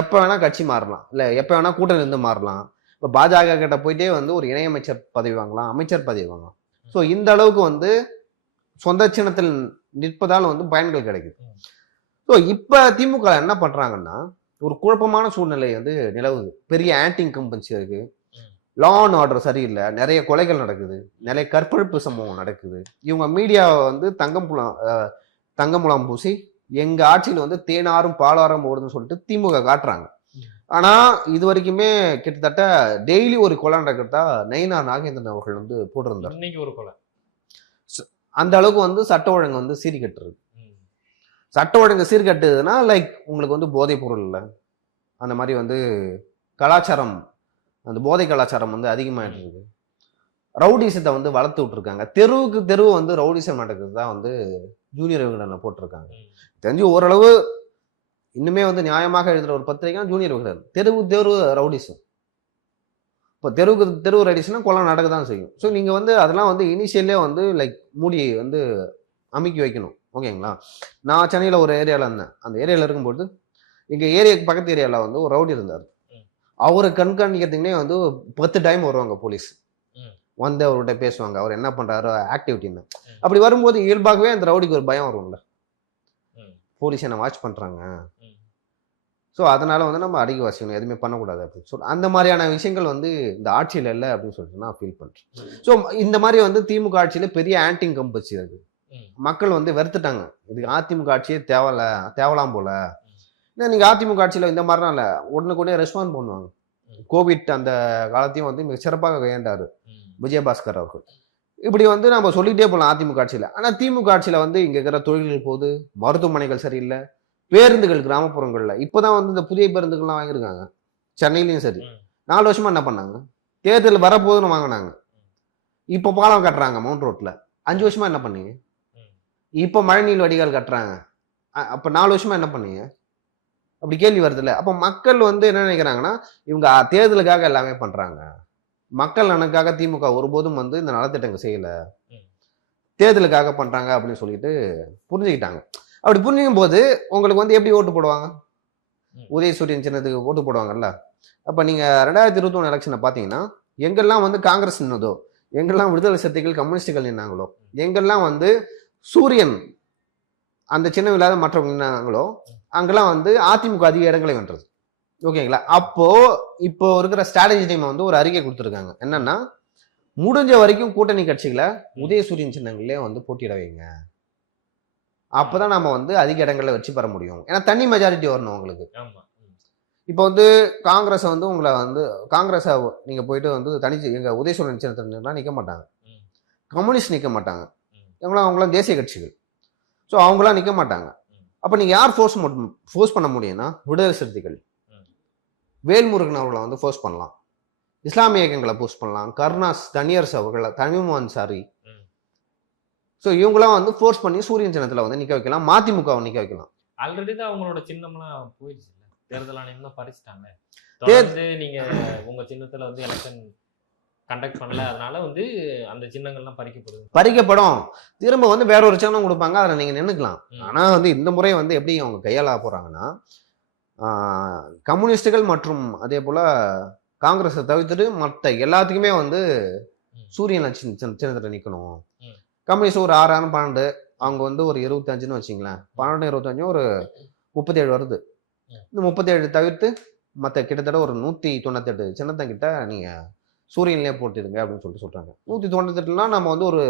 எப்போ வேணா கட்சி மாறலாம், இல்லை எப்போ வேணா கூட்டணி இருந்து மாறலாம். இப்போ பாஜக கிட்ட போயிட்டே வந்து ஒரு இணையமைச்சர் பதவி வாங்கலாம், அமைச்சர் பதவி வாங்கலாம். ஸோ இந்த அளவுக்கு வந்து சொந்த சின்னத்தில் நிற்பதால் வந்து பயன்கள் கிடைக்குது. ஸோ இப்போ திமுக என்ன பண்றாங்கன்னா, ஒரு குழப்பமான சூழ்நிலை வந்து நிலவுது. பெரிய ஆன்டி இன்கம்பன்சி இருக்கு, லா அண்ட் ஆர்டர் சரியில்லை, நிறைய கொலைகள் நடக்குது, நிறைய கற்பழிப்பு சம்பவம் நடக்குது. இவங்க மீடியாவை வந்து தங்கமுலாம் பூசி எங்க ஆட்சியில் வந்து தேனாரும் பாலாரும் ஓடுதுன்னு சொல்லிட்டு திமுக காட்டுறாங்க. ஆனா இது வரைக்குமே கிட்டத்தட்ட டெய்லி ஒரு கொலை நடக்கிறதா நயினார் நாகேந்திரன் அவர்கள் வந்து போட்டிருந்தார். இன்னைக்கு ஒரு கொலை. அந்த அளவுக்கு வந்து சட்ட ஒழுங்கு வந்து சீர்கெட்டுருக்கு. சட்ட ஒழுங்கு சீர்கட்டுதுன்னா லைக் உங்களுக்கு வந்து போதைப் பொருள் இல்லை, அந்த மாதிரி வந்து கலாச்சாரம், அந்த போதை கலாச்சாரம் வந்து அதிகமாகிட்டு இருக்கு. ரவுடிசத்தை வந்து வளர்த்து விட்டுருக்காங்க. தெருவுக்கு தெருவு வந்து ரவுடிசம் நடக்கிறது தான் வந்து ஜூனியர் விகடனில் போட்டிருக்காங்க. தெரிஞ்சு ஓரளவு இன்னுமே வந்து நியாயமாக எழுதுகிற ஒரு பத்திரிகை ஜூனியர் விகடன். தெருவுக்கு தெரு ரவுடிசம். இப்போ தெருவுக்கு தெருவு ரவுடிசம்னா கொலை நடக்க தான் செய்யும். ஸோ நீங்கள் வந்து அதெல்லாம் வந்து இனிஷியலே வந்து லைக் மூடி வந்து அமுக்கி வைக்கணும். ஓகேங்களா? நான் சென்னையில் ஒரு ஏரியாவில் இருந்தேன். அந்த ஏரியாவில் இருக்கும்போது எங்கள் ஏரியாவுக்கு பக்கத்து ஏரியாவில் வந்து ஒரு ரவுடி இருந்தார். அவரை கண்காணிக்கிறதுக்குனே வந்து 10 டைம் வருவாங்க போலீஸ், வந்து அவர்கிட்ட பேசுவாங்க, அவர் என்ன பண்றாரு ஆக்டிவிட்டின்னு. அப்படி வரும்போது இயல்பாகவே அந்த ரவுடிக்கு ஒரு பயம் வரும்ல, போலீஸ் என்ன வாட்ச் பண்றாங்க, ஸோ அதனால வந்து நம்ம அடிக்க வாசிக்கணும், எதுவுமே பண்ணக்கூடாது அப்படின்னு சொல்லி அந்த மாதிரியான விஷயங்கள் வந்து இந்த ஆட்சியில் இல்லை அப்படின்னு சொல்லிட்டு நான் ஃபீல் பண்றேன். ஸோ இந்த மாதிரி வந்து திமுக ஆட்சியில் பெரிய ஆன்டி இன்கம்பன்சி இருக்கு. மக்கள் வந்து வெறுத்துட்டாங்க. இதுக்கு அதிமுக ஆட்சியே தேவலாம் போல. ஏன்னா நீங்க அதிமுக ஆட்சியில இந்த மாதிரிலாம் இல்லை, உடனுக்குடனே ரெஸ்பாண்ட் பண்ணுவாங்க. கோவிட் அந்த காலத்தையும் வந்து மிக சிறப்பாக கையாண்டாரு விஜயபாஸ்கர் அவர்கள். இப்படி வந்து நம்ம சொல்லிக்கிட்டே போகலாம் அதிமுக ஆட்சியில. ஆனா திமுக ஆட்சியில வந்து இங்க இருக்கிற தொழில்கள் போது, மருத்துவமனைகள் சரியில்லை, பேருந்துகள் கிராமப்புறங்கள்ல இப்பதான் வந்து இந்த புதிய பேருந்துகள்லாம் வாங்கியிருக்காங்க. சென்னையிலயும் சரி. 4 வருஷமா என்ன பண்ணாங்க? தேர்தல் வரப்போகுதுன்னு வாங்கினாங்க. இப்ப பாலம் கட்டுறாங்க மவுண்ட் ரோட்ல. 5 வருஷமா என்ன பண்ணீங்க? இப்ப மழைநீர் வடிகால் கட்டுறாங்க. அப்ப 4 வருஷமா என்ன பண்ணீங்க? அப்படி கேள்வி வருது இல்ல. அப்ப மக்கள் வந்து என்ன நினைக்கிறாங்கன்னா, இவங்க தேர்தலுக்காக எல்லாமே பண்றாங்க, மக்கள் நலனுக்காக திமுக ஒருபோதும் வந்து இந்த நலத்திட்டங்கள் செய்யல, தேர்தலுக்காக பண்றாங்க அப்படின்னு சொல்லிட்டு புரிஞ்சுக்கிட்டாங்க. அப்படி புரிஞ்சுக்கும் போது உங்களுக்கு வந்து எப்படி ஓட்டு போடுவாங்க? உதயசூரியன் சின்னத்துக்கு ஓட்டு போடுவாங்கல்ல. அப்ப நீங்க 2021 எலெக்ஷனை பாத்தீங்கன்னா, எங்கெல்லாம் வந்து காங்கிரஸ் நின்னதோ, எங்கெல்லாம் விடுதலை சிறுத்தைகள் கம்யூனிஸ்டுகள் நின்னாங்களோ, எங்கெல்லாம் வந்து சூரியன் அந்த சின்னம் இல்லாத மற்றவங்க நின்னாங்களோ, அங்கெல்லாம் வந்து அதிமுக அதிக இடங்களை வென்றது. ஓகேங்களா? அப்போ இப்போ இருக்கிற ஸ்ட்ராட்டஜி டீம் வந்து ஒரு அறிக்கை கொடுத்துருக்காங்க. என்னன்னா, முடிஞ்ச வரைக்கும் கூட்டணி கட்சிகளை உதயசூரியன் சின்னங்களே வந்து போட்டியிட வைங்க. அப்பதான் நம்ம வந்து அதிக இடங்களை வச்சு பெற முடியும். ஏன்னா தனி மெஜாரிட்டி வரணும் உங்களுக்கு. இப்போ வந்து காங்கிரஸ் வந்து உங்களை வந்து காங்கிரஸை நீங்க போயிட்டு வந்து தனிச்சு எங்க உதயசூரியன் சின்னத்தில் நிற்க மாட்டாங்க, கம்யூனிஸ்ட் நிற்க மாட்டாங்க, அவங்களாம் தேசிய கட்சிகள். ஸோ அவங்களாம் நிற்க மாட்டாங்க. அப்போ நீங்க யார் ஃபோர்ஸ் பண்ண முடியும்னா விடுதலை சிறுத்தைகள், வேல்முருகன் அவர்களை வந்து ஃபோர்ஸ் பண்ணலாம், இஸ்லாமிய இயக்கங்களை ஃபோர்ஸ் பண்ணலாம், கருணாஸ், தனியரசு அவர்களை, தமிழ்மோகன் சாரி. ஸோ இவங்களாம் வந்து ஃபோர்ஸ் பண்ணி சூரியன் சின்னத்தில் வந்து நிற்க வைக்கலாம், மதிமுகவை நிற்க வைக்கலாம். ஆல்ரெடி தான் அவங்களோட சின்னம்லாம் போயிடுச்சு, தேர்தல் ஆணையம் தான் பறிச்சுட்டாங்க. தொடர்ந்து நீங்க உங்க சின்னத்துல வந்து எலெக்ஷன் கண்டக்ட் பண்ணல, அதனால வந்து அந்த சின்னங்கள்லாம் பறிக்கப்படும். திரும்ப வந்து வேற ஒரு சின்னம் கொடுப்பாங்க, அதில் நீங்க நின்றுக்கலாம். ஆனா வந்து இந்த முறை வந்து எப்படி அவங்க கையாள போறாங்கன்னா, கம்யூனிஸ்டுகள் மற்றும் அதே போல காங்கிரஸை தவிர்த்துட்டு மற்ற எல்லாத்துக்குமே வந்து சூரியன் சின்னத்தில் நிற்கணும். கம்யூனிஸ்ட் ஒரு 6 12, அவங்க வந்து ஒரு 25ன்னு வச்சுங்களேன், 12 25 ஒரு 37 வருது. இந்த 37 தவிர்த்து மற்ற கிட்டத்தட்ட ஒரு 198 சின்னத்தங்கிட்ட நீங்க சூரியன்லேயே போட்டிருங்க அப்படின்னு சொல்லிட்டு சொல்றாங்க. 198னா நம்ம வந்து ஒரு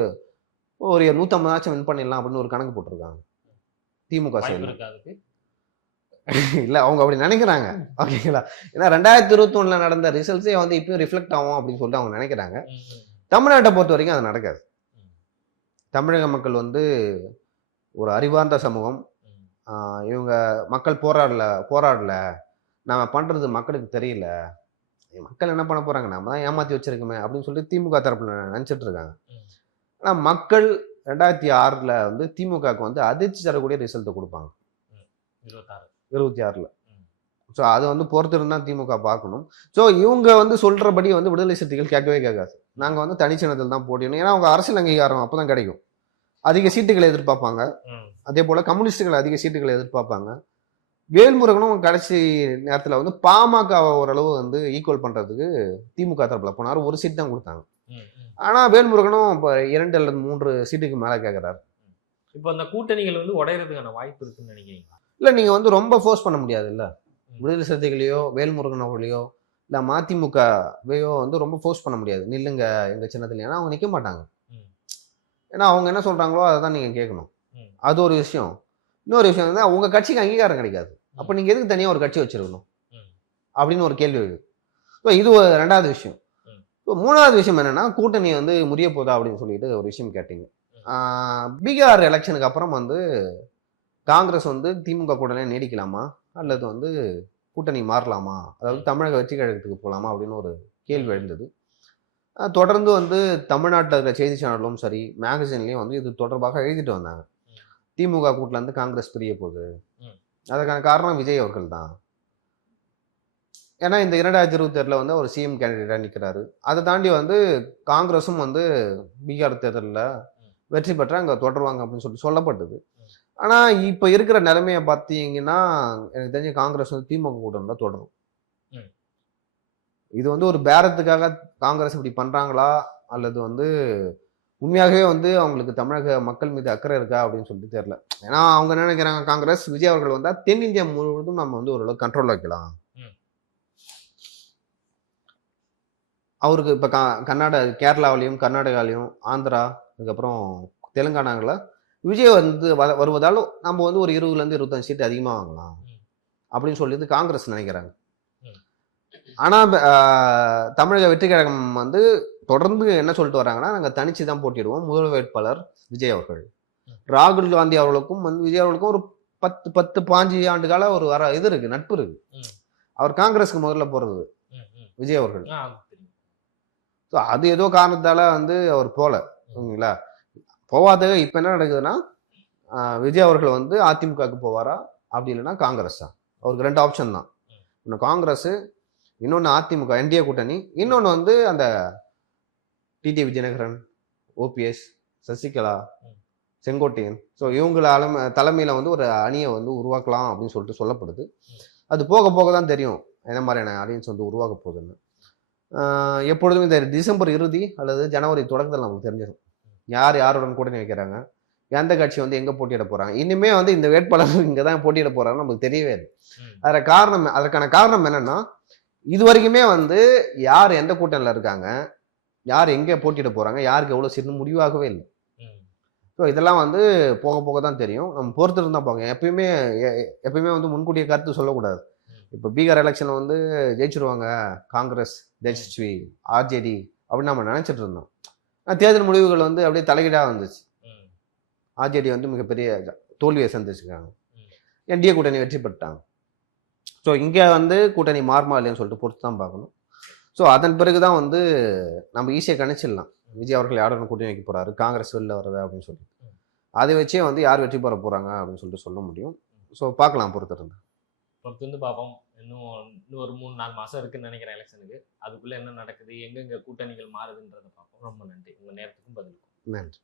150 வின் பண்ணிடலாம் அப்படின்னு ஒரு கணக்கு போட்டிருக்காங்க திமுக சைடு. இல்ல அவங்க அப்படி நினைக்கிறாங்க. ஓகேங்களா? ஏன்னா 2021 நடந்த ரிசல்ட்ஸே வந்து இப்பயும் ரிஃப்ளெக்ட் ஆகும் அப்படின்னு சொல்லிட்டு அவங்க நினைக்கிறாங்க. தமிழ்நாட்டை பொறுத்த வரைக்கும் அது நடக்காது. தமிழக மக்கள் வந்து ஒரு அறிவார்ந்த சமூகம். இவங்க மக்கள் போராடல, நாம பண்றது மக்களுக்கு தெரியல, மக்கள் என்ன பண்ண போறாங்க, நம்ம தான் ஏமாத்தி வச்சிருக்கோமே அப்படின்னு சொல்லிட்டு திமுக தரப்புல நினைச்சிட்டு இருக்காங்க. ஆனா மக்கள் 2006 வந்து திமுகவுக்கு வந்து அதிர்ச்சி தரக்கூடிய ரிசல்ட் கொடுப்பாங்க 26. ஸோ அது வந்து பொறுத்து இருந்தா திமுக பார்க்கணும். ஸோ இவங்க வந்து சொல்றபடி வந்து விடுதலை சிறுத்தைகள் கேட்கவே கேட்காது. நாங்க வந்து தனிச்சின்னத்தில் தான் போட்டியணும். ஏன்னா அவங்க அரசியல் அங்கீகாரம் அப்பதான் கிடைக்கும். அதிக சீட்டுகளை எதிர்பார்ப்பாங்க. அதே போல கம்யூனிஸ்டுகள் அதிக சீட்டுகளை எதிர்பார்ப்பாங்க. வேல்முருகனும் கடைசி நேரத்துல வந்து பாமக ஓரளவு வந்து ஈக்குவல் பண்றதுக்கு திமுக தரப்புல போனாரு. ஒரு சீட் தான் கொடுத்தாங்க. ஆனா வேல்முருகனும் இப்ப 2 அல்லது 3 சீட்டுக்கு மேல கேட்கிறாரு. இப்போ அந்த கூட்டணிகள் வந்து உடையறதுக்கான வாய்ப்பு இருக்குன்னு நினைக்கிறீங்களா? இல்ல நீங்க வந்து ரொம்ப ஃபோர்ஸ் பண்ண முடியாது இல்ல. விடுதலை சிறுத்தைகளையோ வேல்முருகன் அவர்களையோ இல்ல மதிமுகவையோ வந்து ரொம்ப ஃபோர்ஸ் பண்ண முடியாது, நில்லுங்க எங்க சின்னத்துல. ஏன்னா அவங்க நிக்க மாட்டாங்க. ஏன்னா அவங்க என்ன சொல்றாங்களோ அதை தான் நீங்க கேட்கணும். அது ஒரு விஷயம். இன்னொரு விஷயம் வந்து உங்க கட்சிக்கு அங்கீகாரம் கிடைக்காது. அப்ப நீங்க எதுக்கு தனியா ஒரு கட்சி வச்சிருக்கணும் அப்படின்னு ஒரு கேள்வி இருக்கு. இது 2வது விஷயம். 3வது விஷயம் என்னன்னா, கூட்டணி வந்து முறிய போதா அப்படின்னு சொல்லிட்டு ஒரு விஷயம் கேட்டீங்க. பீகார் எலெக்ஷனுக்கு அப்புறம் வந்து காங்கிரஸ் வந்து திமுக கூட்டணி நீடிக்கலாமா அல்லது வந்து கூட்டணி மாறலாமா, அதாவது தமிழக வெற்றி கழகத்துக்கு போகலாமா அப்படின்னு ஒரு கேள்வி எழுந்தது. தொடர்ந்து வந்து தமிழ்நாட்டில் இருக்கிற செய்தி சேனலும் சரி, மேகசின்லையும் வந்து இது தொடர்பாக எழுதிட்டு வந்தாங்க. திமுக கூட்டில இருந்து காங்கிரஸ் பிரிய போகுது, அதுக்கான காரணம் விஜய் அவர்கள் தான். ஏன்னா இந்த 2027 வந்து ஒரு சிஎம் கேண்டிடேட்டா நிற்கிறாரு. அதை தாண்டி வந்து காங்கிரஸும் வந்து பீகார் தேர்தலில் வெற்றி பெற்ற அங்கே தொடருவாங்க அப்படின்னு சொல்லிட்டு சொல்லப்பட்டது. ஆனா இப்ப இருக்கிற நிலைமையை பார்த்தீங்கன்னா எனக்கு தெரிஞ்ச காங்கிரஸ் வந்து திமுக கூட்டணியில தொடரும். இது வந்து ஒரு பேரத்துக்காக காங்கிரஸ் இப்படி பண்றாங்களா அல்லது வந்து உண்மையாகவே வந்து அவங்களுக்கு தமிழக மக்கள் மீது அக்கறை இருக்கா அப்படின்னு சொல்லிட்டு தெரியல. ஏன்னா அவங்க என்ன நினைக்கிறாங்க, காங்கிரஸ் விஜய் அவர்கள் வந்தா தென்னிந்தியா முழுவதும் நம்ம வந்து ஓரளவு கண்ட்ரோல் வைக்கலாம். அவருக்கு இப்ப கேரளாவிலையும் கர்நாடகாலையும் ஆந்திரா அதுக்கப்புறம் தெலுங்கானாவில் விஜய் வந்து வருவதால் நம்ம வந்து ஒரு 20லேருந்து 25 சீட்டு அதிகமாக வாங்கலாம் அப்படின்னு சொல்லிட்டு காங்கிரஸ் நினைக்கிறாங்க. ஆனால் தமிழக வெற்றி கழகம் வந்து தொடர்ந்து என்ன சொல்லிட்டு வராங்கன்னா, நாங்கள் தனிச்சு தான் போட்டிடுவோம், முதல் வேட்பாளர் விஜய் அவர்கள். ராகுல் காந்தி அவர்களுக்கும் வந்து விஜய் அவர்களுக்கும் ஒரு 10-15 ஆண்டு கால ஒரு இது இருக்கு, நட்பு இருக்கு. அவர் காங்கிரஸுக்கு முதல்ல போறது விஜய் அவர்கள். ஸோ அது ஏதோ காரணத்தால வந்து அவர் போல, ஓகேங்களா? போவாத இப்ப என்ன நடக்குதுன்னா, விஜய் அவர்கள் வந்து அதிமுகவுக்கு போவாரா, அப்படி இல்லைன்னா காங்கிரஸா? அவருக்கு 2 ஆப்ஷன் தான். இன்னும் காங்கிரஸ், இன்னொன்று அதிமுக என்டிஏ கூட்டணி, இன்னொன்று வந்து அந்த டிடிவி தினகரன், ஓபிஎஸ், சசிகலா, செங்கோட்டையன். ஸோ இவங்களால தலைமையில வந்து ஒரு அணியை வந்து உருவாக்கலாம் அப்படின்னு சொல்லிட்டு சொல்லப்படுது. அது போக போக தான் தெரியும் என்ன மாதிரியான அலையன்ஸ் வந்து உருவாக்க போகுதுன்னு. எப்பொழுதும் இந்த டிசம்பர் இறுதி அல்லது ஜனவரி தொடக்கத்தில் நமக்கு தெரிஞ்சிடும் யார் யாருடன் கூட்டணி வைக்கிறாங்க, எந்த கட்சி வந்து எங்க போட்டியிட போறாங்க. இனிமே வந்து இந்த வேட்பாளர் இங்க தான் போட்டியிட போறாங்கன்னு நமக்கு தெரியவே இல்லை. அதற்கான காரணம் என்னன்னா, இது வரைக்குமே வந்து யார் எந்த கூட்டணியில் இருக்காங்க, யார் எங்கே போட்டியிட போறாங்க, யாருக்கு எவ்வளோ சீட்னு முடிவாகவே இல்லை. ஸோ இதெல்லாம் வந்து போக போக தான் தெரியும். நம்ம பொறுத்திருந்து தான் பார்க்கணும். எப்பயுமே வந்து முன்கூட்டிய கருத்து சொல்லக்கூடாது. இப்போ பீகார் எலெக்ஷன் வந்து ஜெயிச்சிருவாங்க காங்கிரஸ், தேஜஸ்வி, ஆர்ஜேடி அப்படின்னு நம்ம நினைச்சிட்டு இருந்தோம். தேர்தல் முடிவுகள் வந்து அப்படியே தலைகீடாக வந்துச்சு. ஆர்ஜேடி வந்து மிகப்பெரிய தோல்வியை சந்திச்சுக்காங்க, என்டிஏ கூட்டணி வெற்றி பெற்றாங்க. ஸோ இங்கே வந்து கூட்டணி மாறுமா இல்லைன்னு சொல்லிட்டு பொறுத்து தான் பார்க்கணும். ஸோ அதன் பிறகு தான் வந்து நம்ம ஈஸியாக கணிச்சிடலாம் விஜய் அவர்கள் யாருடன் கூட்டணி வைக்க போறாரு, காங்கிரஸ் வெளில வர்றது அப்படின்னு சொல்லிட்டு. அதை வச்சே வந்து யார் வெற்றி பெற போறாங்க அப்படின்னு சொல்லிட்டு சொல்ல முடியும். ஸோ பார்க்கலாம், பொறுத்திருந்து பார்ப்போம். இன்னும் ஒரு 3-4 மாசம் இருக்குன்னு நினைக்கிறேன் எலெக்ஷனுக்கு. அதுக்குள்ள என்ன நடக்குது, எங்கெங்க கூட்டணிகள் மாறுதுன்றதை பார்ப்போம். ரொம்ப நன்றி, உங்க நேரத்துக்கும் பதிலுக்கும் நன்றி.